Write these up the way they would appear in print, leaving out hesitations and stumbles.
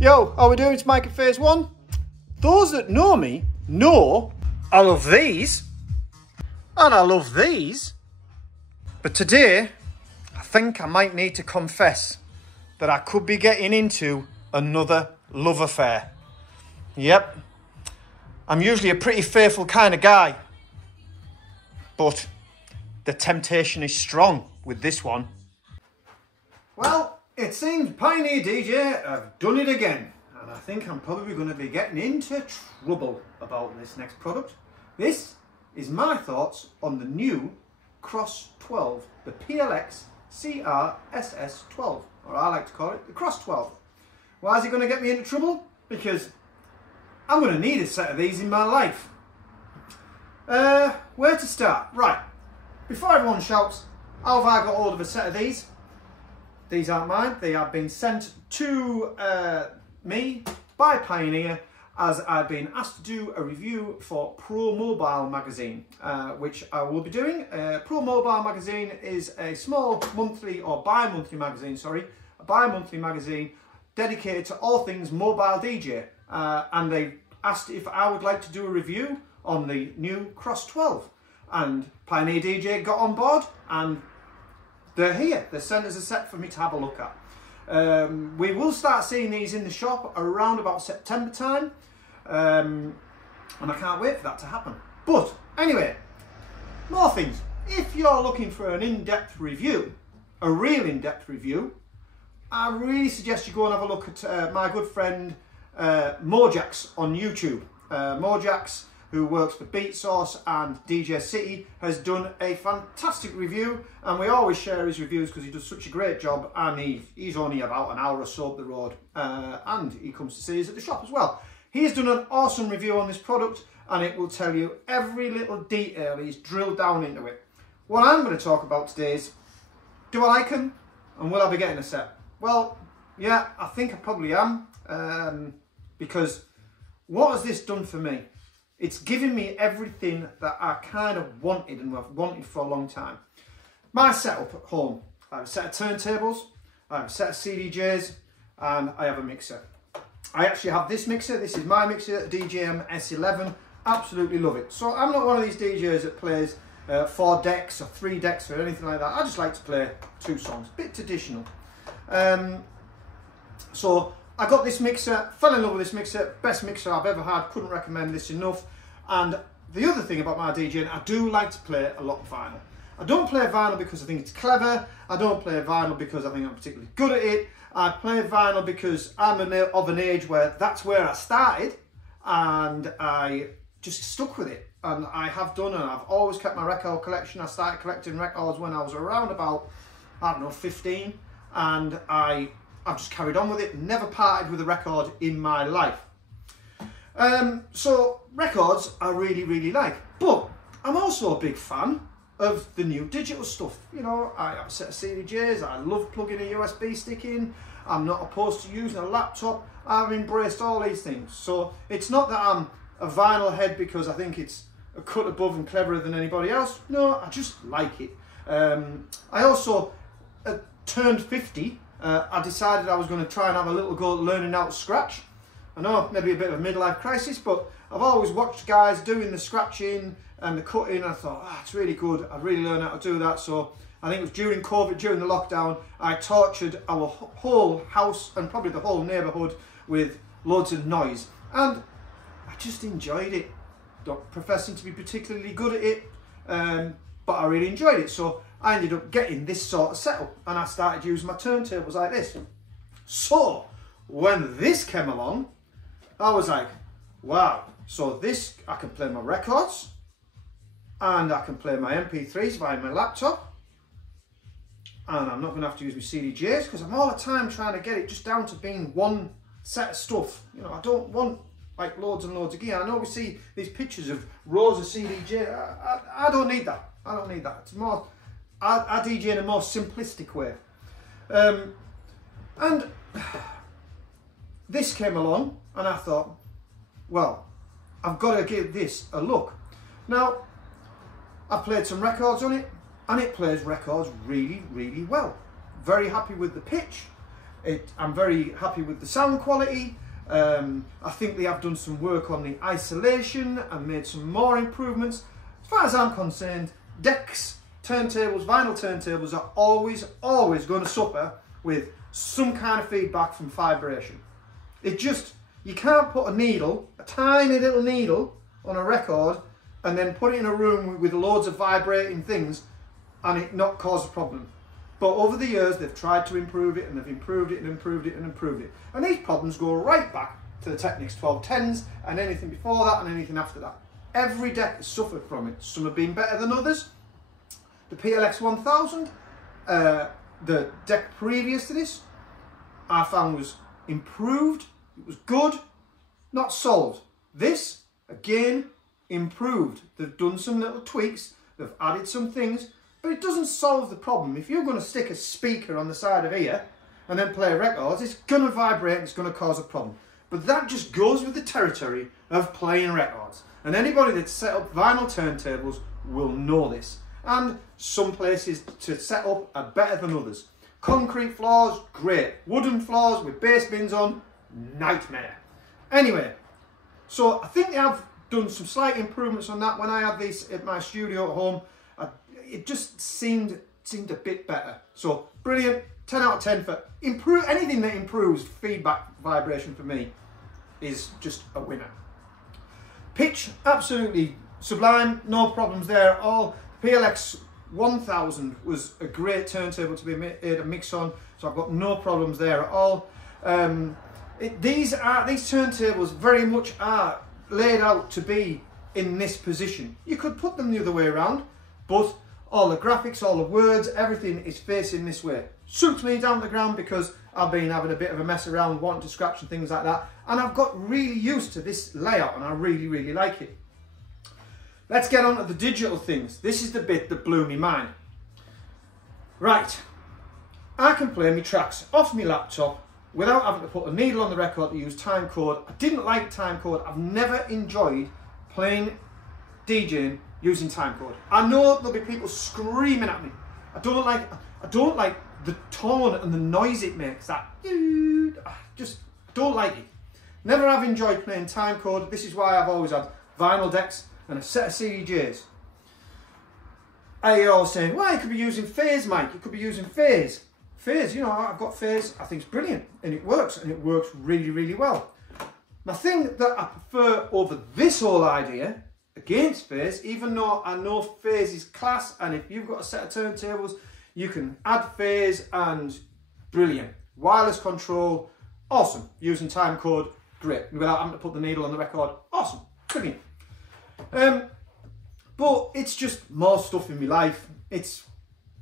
Yo, how we doing? It's Mike at Phase 1. Those that know me know I love these and I love these. But today, I think I might need to confess that I could be getting into another love affair. Yep, I'm usually a pretty faithful kind of guy, but the temptation is strong with this one. Well, it seems Pioneer DJ have done it again, and I think I'm probably going to be getting into trouble about this next product. This is my thoughts on the new Cross 12, the PLX-CRSS12, or I like to call it the Cross 12. Why is it going to get me into trouble? Because I'm going to need a set of these in my life. Where to start? Right, before everyone shouts, how have I got hold of a set of these? These aren't mine, they have been sent to me by Pioneer as I've been asked to do a review for Pro Mobile magazine, which I will be doing. Pro Mobile magazine is a small monthly or bi-monthly magazine, sorry, a bi-monthly magazine dedicated to all things mobile DJ, and they asked if I would like to do a review on the new Cross 12, and Pioneer DJ got on board and they're here. They sent us a set for me to have a look at. We will start seeing these in the shop around about September time, and I can't wait for that to happen. But anyway, more things. If you're looking for an in-depth review, a real in-depth review, I really suggest you go and have a look at my good friend Mojax on YouTube. Mojax, who works for Beat Source and DJ City, has done a fantastic review, and we always share his reviews because he does such a great job, and he's only about an hour or so up the road, and he comes to see us at the shop as well. He's done an awesome review on this product, and it will tell you every little detail. He's drilled down into it. What I'm going to talk about today is, do I like them, and will I be getting a set? Well, yeah, I think I probably am, because what has this done for me? It's given me everything that I kind of wanted and I've wanted for a long time. My setup at home, I have a set of turntables, I have a set of CDJs, and I have a mixer. I actually have this mixer. This is my mixer, DJM S11. Absolutely love it. So I'm not one of these DJs that plays 4 decks or 3 decks or anything like that. I just like to play 2 songs, a bit traditional. So I got this mixer, fell in love with this mixer, best mixer I've ever had, couldn't recommend this enough. And the other thing about my DJing, I do like to play a lot of vinyl. I don't play vinyl because I think it's clever, I don't play vinyl because I think I'm particularly good at it. I play vinyl because I'm of an age where that's where I started, and I just stuck with it. And I have done, and I've always kept my record collection. I started collecting records when I was around about, I don't know, 15, and I've just carried on with it, never parted with a record in my life. So records I really, really like, but I'm also a big fan of the new digital stuff. You know, I have a set of CDJs, I love plugging a USB stick in, I'm not opposed to using a laptop, I've embraced all these things. So it's not that I'm a vinyl head because I think it's a cut above and cleverer than anybody else. No, I just like it. I also turned 50. I decided I was going to try and have a little go at learning how to scratch. I know, maybe a bit of a midlife crisis, but I've always watched guys doing the scratching and the cutting, and I thought, it's really good, I'd really learn how to do that. So I think it was during COVID, during the lockdown, I tortured our whole house and probably the whole neighbourhood with loads of noise, and I just enjoyed it. Not professing to be particularly good at it, but I really enjoyed it. So I ended up getting this sort of setup, and I started using my turntables like this. So when this came along, I was like, wow, so this, I can play my records, and I can play my MP3s via my laptop, and I'm not going to have to use my CDJs because I'm all the time trying to get it just down to being one set of stuff. You know, I don't want like loads and loads of gear. I know we see these pictures of rows of CDJ. I don't need that. I don't need that. It's more, I DJ in a more simplistic way. And this came along and I thought, well, I've got to give this a look. Now, I've played some records on it, and it plays records really, really well. Very happy with the pitch. I'm very happy with the sound quality. I think they have done some work on the isolation and made some more improvements. As far as I'm concerned, decks, turntables, vinyl turntables are always going to suffer with some kind of feedback from vibration. You can't put a needle, a tiny little needle, on a record and then put it in a room with loads of vibrating things and it not cause a problem. But over the years, they've tried to improve it, and they've improved it and improved it and improved it. And these problems go right back to the Technics 1210s and anything before that and anything after that. Every deck has suffered from it. Some have been better than others. The PLX-1000, the deck previous to this, I found was improved. It was good, not solved. This, again, improved. They've done some little tweaks. They've added some things. But it doesn't solve the problem. If you're going to stick a speaker on the side of here and then play records, it's going to vibrate and it's going to cause a problem. But that just goes with the territory of playing records. And anybody that's set up vinyl turntables will know this. And some places to set up are better than others. Concrete floors, great. Wooden floors with bass bins on, nightmare. Anyway, so I think they have done some slight improvements on that. When I had this at my studio at home, it just seemed a bit better. So brilliant, 10 out of 10 for anything that improves feedback vibration for me is just a winner. Pitch, absolutely sublime, no problems there at all. PLX-1000 was a great turntable to be made a mix on, so I've got no problems there at all. These turntables very much are laid out to be in this position. You could put them the other way around, but all the graphics, all the words, everything is facing this way. Suits me down to the ground because I've been having a bit of a mess around, wanting to scratch and things like that, and I've got really used to this layout and I really like it. Let's get on to the digital things. This is the bit that blew me mind. Right, I can play my tracks off my laptop without having to put a needle on the record to use timecode. I didn't like timecode. I've never enjoyed playing DJing using timecode. I know there'll be people screaming at me. I don't like the tone and the noise it makes. I just don't like it. Never have enjoyed playing timecode. This is why I've always had vinyl decks and a set of CDJs. You're all saying, well, you could be using phase, Mike. You could be using phase. Phase, you know, I've got phase. I think it's brilliant, and it works really well. My thing that I prefer over this whole idea against phase, even though I know phase is class, and if you've got a set of turntables, you can add phase and brilliant. Wireless control, awesome. Using timecode, great. Without having to put the needle on the record, awesome, brilliant. But it's just more stuff in my life. It's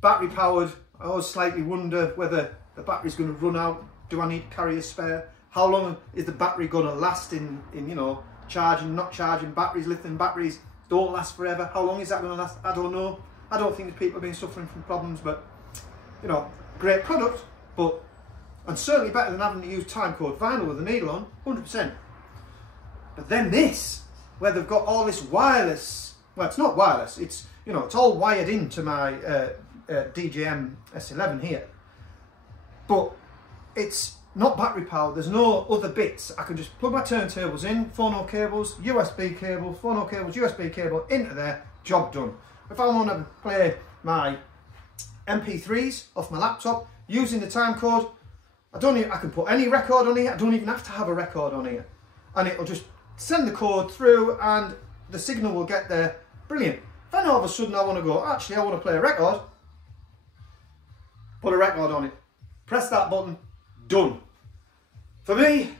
battery powered. I always slightly wonder whether the battery's going to run out. Do I need to carry a spare? How long is the battery going to last in you know, charging, not charging batteries? Lithium batteries don't last forever. How long is that going to last? I don't know. I don't think people have been suffering from problems, but you know, great product, and certainly better than having to use timecode vinyl with a needle on, 100%. But then this, where they've got all this wireless, well, it's not wireless, it's, you know, it's all wired into my DJM S11 here, but it's not battery powered. There's no other bits. I can just plug my turntables in, phono cables, USB cable, phono cables, USB cable into there, job done. If I want to play my MP3s off my laptop using the timecode, I can put any record on here. I don't even have to have a record on here, and it'll just send the code through and the signal will get there. Brilliant. If then all of a sudden I want to go, actually I want to play a record, put a record on it, press that button, done. For me,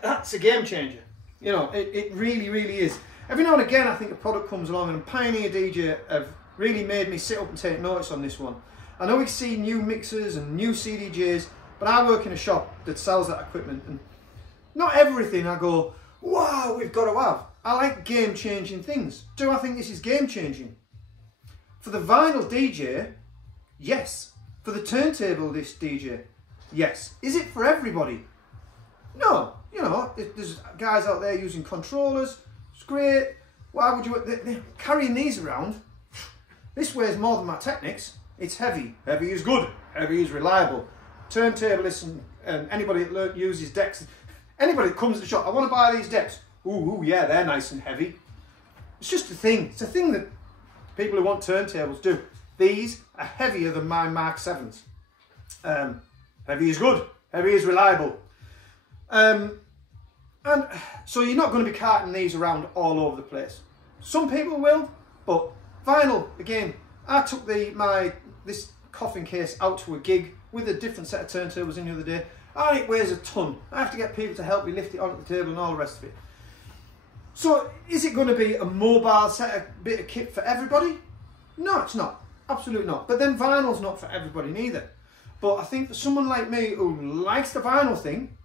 that's a game changer. You know, it really is. Every now and again I think a product comes along, and Pioneer DJ have really made me sit up and take notice on this one. I know we see new mixers and new CDJs, but I work in a shop that sells that equipment, and not everything I go, wow, we've got to have. I like game-changing things. Do I think this is game-changing? For the vinyl DJ, yes. For the turntable disc DJ, yes. Is it for everybody? No. You know, there's guys out there using controllers. It's great. Why would you... They're carrying these around. This weighs more than my Technics. It's heavy. Heavy is good. Heavy is reliable. Turntablists and anybody that uses decks, anybody that comes to the shop, I want to buy these decks. Ooh, yeah, they're nice and heavy. It's just a thing. It's a thing that people who want turntables do. These are heavier than my Mark 7s. Heavy is good. Heavy is reliable. And so you're not going to be carting these around all over the place. Some people will, but vinyl, again, I took this coffin case out to a gig with a different set of turntables in the other day, and it weighs a ton. I have to get people to help me lift it onto the table and all the rest of it. So is it going to be a mobile bit of kit for everybody? No, it's not. Absolutely not. But then vinyl's not for everybody neither. But I think for someone like me who likes the vinyl thing,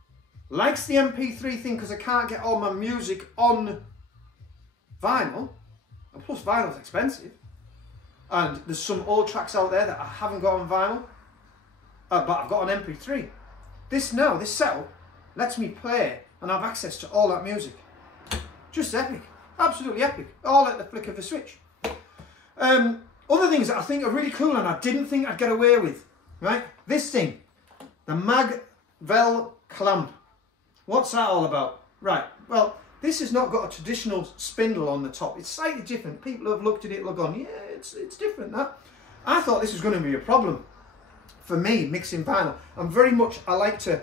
likes the MP3 thing because I can't get all my music on vinyl, and plus vinyl's expensive, and there's some old tracks out there that I haven't got on vinyl, but I've got on MP3. This setup lets me play and have access to all that music. Just epic. Absolutely epic. All at the flick of a switch. Other things that I think are really cool and I didn't think I'd get away with, right? This thing, the Magvel clamp. What's that all about? Right, well, this has not got a traditional spindle on the top. It's slightly different. People who have looked at it have gone, yeah, it's different, that. I thought this was going to be a problem for me, mixing vinyl. I like to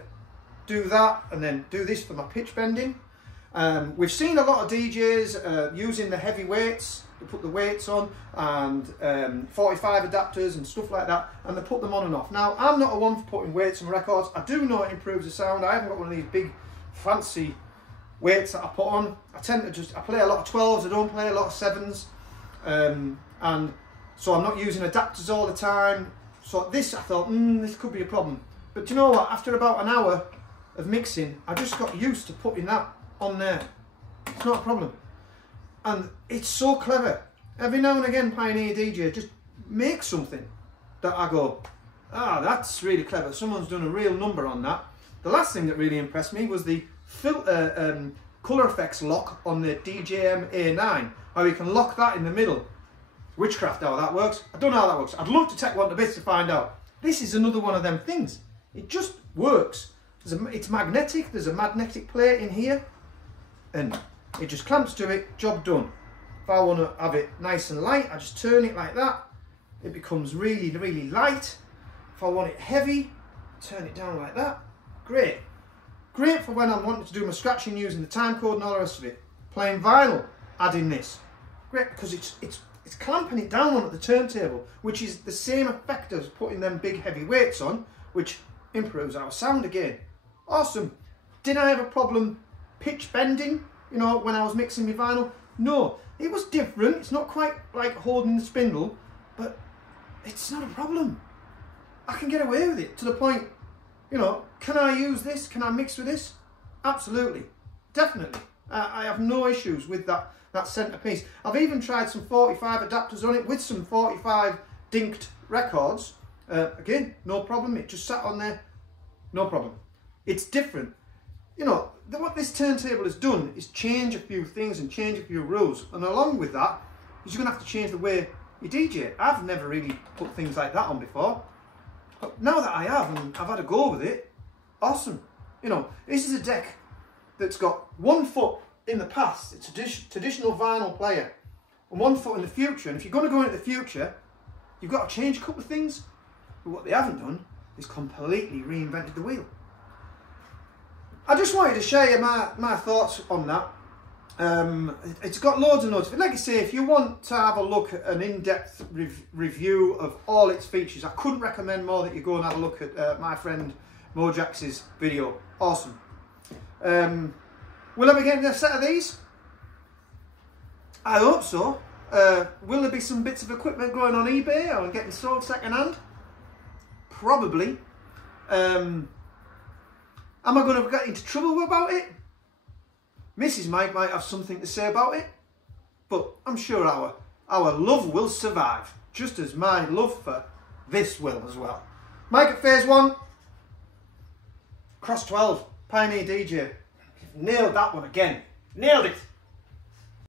do that and then do this for my pitch bending. We've seen a lot of DJs using the heavy weights. They put the weights on and 45 adapters and stuff like that, and they put them on and off. Now, I'm not a one for putting weights on records. I do know it improves the sound. I haven't got one of these big fancy weights that I put on. I play a lot of 12s, I don't play a lot of 7s, and so I'm not using adapters all the time. So this, I thought, this could be a problem. But do you know what? After about an hour of mixing, I just got used to putting that on there. It's not a problem. And it's so clever. Every now and again, Pioneer DJ just makes something that I go, that's really clever. Someone's done a real number on that. The last thing that really impressed me was the colour effects lock on the DJM A9. How you can lock that in the middle. Witchcraft how that works. I don't know how that works. I'd love to take one to bits to find out. This is another one of them things. It just works. It's magnetic. There's a magnetic plate in here. And it just clamps to it, job done. If I want to have it nice and light, I just turn it like that. It becomes really, really light. If I want it heavy, turn it down like that. Great. Great for when I'm wanting to do my scratching using the time code and all the rest of it. Playing vinyl, adding this. Great, because it's clamping it down onto the turntable, which is the same effect as putting them big heavy weights on, which improves our sound again. Awesome. Did I have a problem pitch bending, you know, when I was mixing my vinyl? No, it was different. It's not quite like holding the spindle, but it's not a problem. I can get away with it to the point, you know, can I use this? Can I mix with this? Absolutely, definitely. I have no issues with that centerpiece. I've even tried some 45 adapters on it with some 45 dinked records. Again, no problem. It just sat on there, no problem. It's different. You know, what this turntable has done is change a few things and change a few rules. And along with that, you're going to have to change the way you DJ. I've never really put things like that on before. But now that I have, and I've had a go with it, awesome. You know, this is a deck that's got 1 foot in the past, it's a traditional vinyl player, and 1 foot in the future. And if you're going to go into the future, you've got to change a couple of things. But what they haven't done is completely reinvented the wheel. I just wanted to share my thoughts on that. It's got loads and loads of it. Like I say, if you want to have a look at an in-depth review of all its features, I couldn't recommend more that you go and have a look at my friend Mojax's video. Awesome. Will I be getting a set of these? I hope so. Will there be some bits of equipment going on eBay or getting sold second hand? Probably. Am I going to get into trouble about it? Mrs. Mike might have something to say about it, but I'm sure our love will survive, just as my love for this will as well. Mike at Phase 1, Cross 12, Pioneer DJ. Nailed that one again. Nailed it.